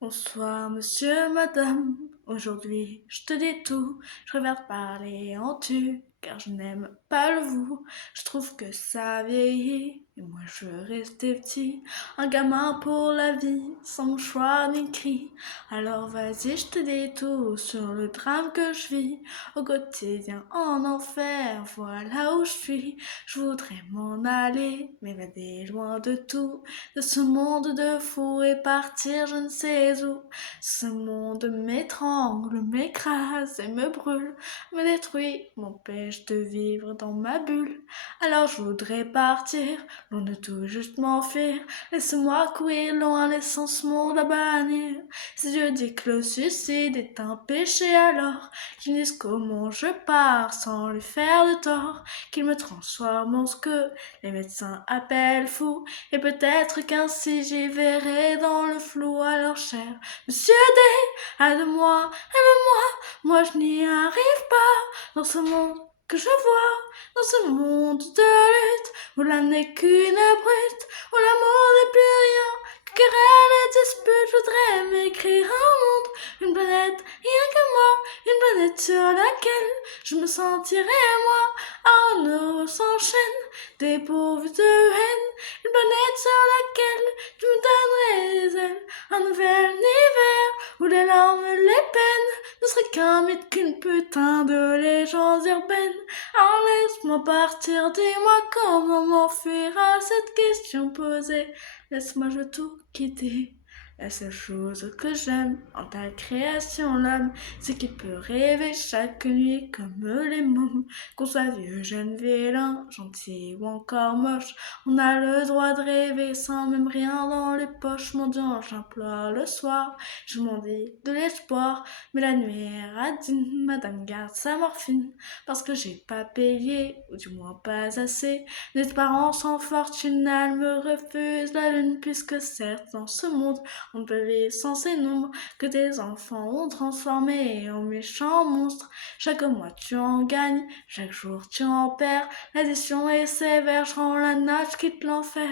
Bonsoir, monsieur, madame. Aujourd'hui, je te dis tout. Je préfère parler en tu, car je n'aime pas le vous. Je trouve que ça vieillit, et moi je veux rester petit. Un gamin pour la vie, sans mouchoir ni cri. Alors vas-y, je te dis tout sur le drame que je vis. Au quotidien, en enfer, voilà où je suis. Je voudrais m'en aller, m'évader loin de tout, de ce monde de fous et partir je ne sais où. Ce monde m'étrangle, m'écrase et me brûle, me détruit, m'empêche de vivre dans ma bulle. Alors je voudrais partir, loin de tout, juste m'enfuir. Laisse-moi courir loin, laissant ce monde à bannir. Si Dieu dit que le suicide est un péché, alors qu'il me dise comment je pars sans lui faire de tort, qu'il me transforme en ce que les médecins appellent fou, et peut-être qu'ainsi j'y verrai dans le flou. Alors cher Monsieur D, aide-moi, aime-moi, moi je n'y arrive pas, dans ce monde que je vois, dans ce monde de lutte, où l'âme n'est qu'une brute, où l'amour n'est plus rien que querelle et dispute. Je voudrais m'écrire un monde, une planète, rien que moi, une planète sur laquelle je me sentirais moi. Un euro s'enchaîne, dépourvu de haine, une planète sur laquelle je me donnerais des ailes. Un nouvel univers où les larmes, les peines ne seraient qu'un mythe, qu'une putain de légende urbaine. Alors laisse-moi partir, dis-moi comment m'enfuir à cette question posée. Laisse-moi, je veux tout quitter. La seule chose que j'aime en ta création, l'homme, c'est qu'il peut rêver chaque nuit comme les mômes. Qu'on soit vieux, jeune, vilain, gentil ou encore moche, on a le droit de rêver sans même rien dans les poches. Mon Dieu, j'implore le soir, je m'en dis de l'espoir, mais la nuit est radine, madame garde sa morphine, parce que j'ai pas payé, ou du moins pas assez. Mes parents sans fortune, elles me refusent la lune, puisque certes dans ce monde on ne peut vivre sans ces nombres que tes enfants ont transformés en méchants monstres. Chaque mois tu en gagnes, chaque jour tu en perds, l'addition est sévère, je rends la nage, quitte l'enfer.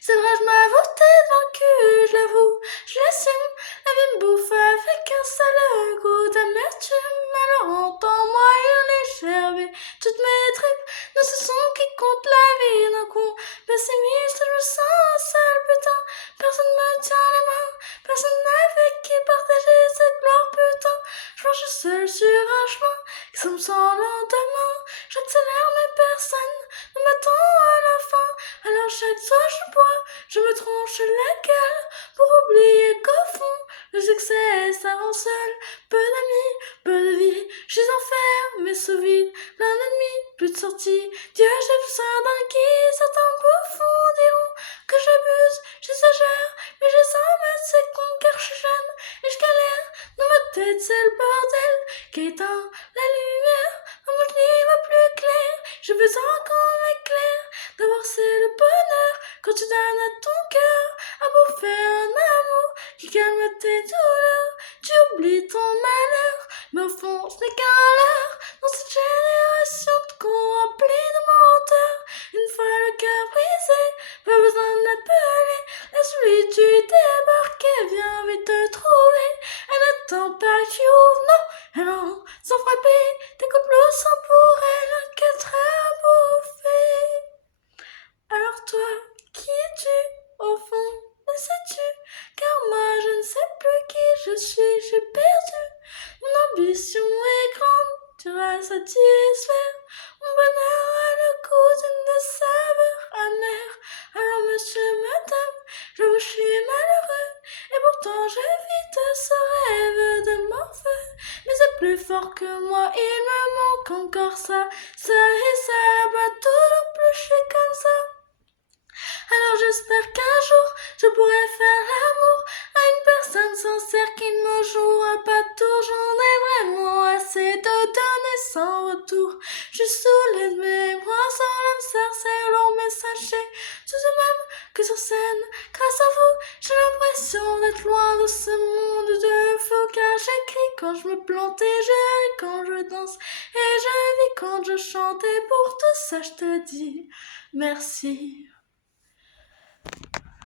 C'est vrai, je m'avoue t'être vaincu, je l'avoue, je l'assume. La vie me bouffe avec un sale goût d'amertume. Alors entends-moi hurler, gerber toutes mes tripes. Ne ce sont qui compte la vie d'un con pessimiste. Je me sens seul, putain. Personne me tient la main, personne avec qui partager cette gloire, putain. Je marche seul sur un chemin qui semble sans lendemain. J'accélère mais personne ne m'attend à la fin. Alors chaque soir je bois, je me tronche la gueule pour oublier qu'au fond le succès ça rend seul. Peu d'amis, peu de vie, je suis enfermé sous vide, l'un ennemi, plus de sortie. Dieu, j'ai besoin d'un guide. Certains bouffons diront que j'abuse, j'exagère, mais j'ai 100 mètres, c'est con car je suis jeune et je galère. Dans ma tête c'est le bordel qui éteint la lumière. Dans mon je n'y vois plus clair, j'ai besoin qu'on m'éclaire. D'abord c'est le bonheur quand tu donnes à ton cœur à bouffer un amour qui calme tes douleurs. Tu oublies ton malheur, mais au fond ce n'est qu'un leurre. Dans cette génération de cons remplis de menteurs, une fois le cœur brisé, pas besoin de l'appeler. La solitude débarque et vient vite te trouver. Elle n'attend pas que tu ouvres, non, elle entre sans frapper. Tes complots sont pour elle un 4 heures à bouffer. Alors toi, qui es-tu au fond, le sais-tu? Car moi je ne sais plus qui je suis, j'ai perdu. Mon ambition est grande, tu vas satisfaire. Mon bonheur a le goût d'une saveur amère. Alors monsieur, madame, je vous suis malheureux, et pourtant j'évite ce rêve de morpheux. Mais c'est plus fort que moi, il me manque encore ça et ça, bah toujours plus je suis comme ça. Alors j'espère qu'un jour je pourrai faire l'amour à une personne sincère qui ne me jouera pas de tour. J'en ai vraiment assez de donner sans retour. Je suis saoulée de mes bras sans l'âme sœur, c'est long mais sachez tout de même que sur scène, grâce à vous, j'ai l'impression d'être loin de ce monde de faux. Car j'écris quand je me plante et je ris quand je danse et je vis quand je chante. Et pour tout ça je te dis merci.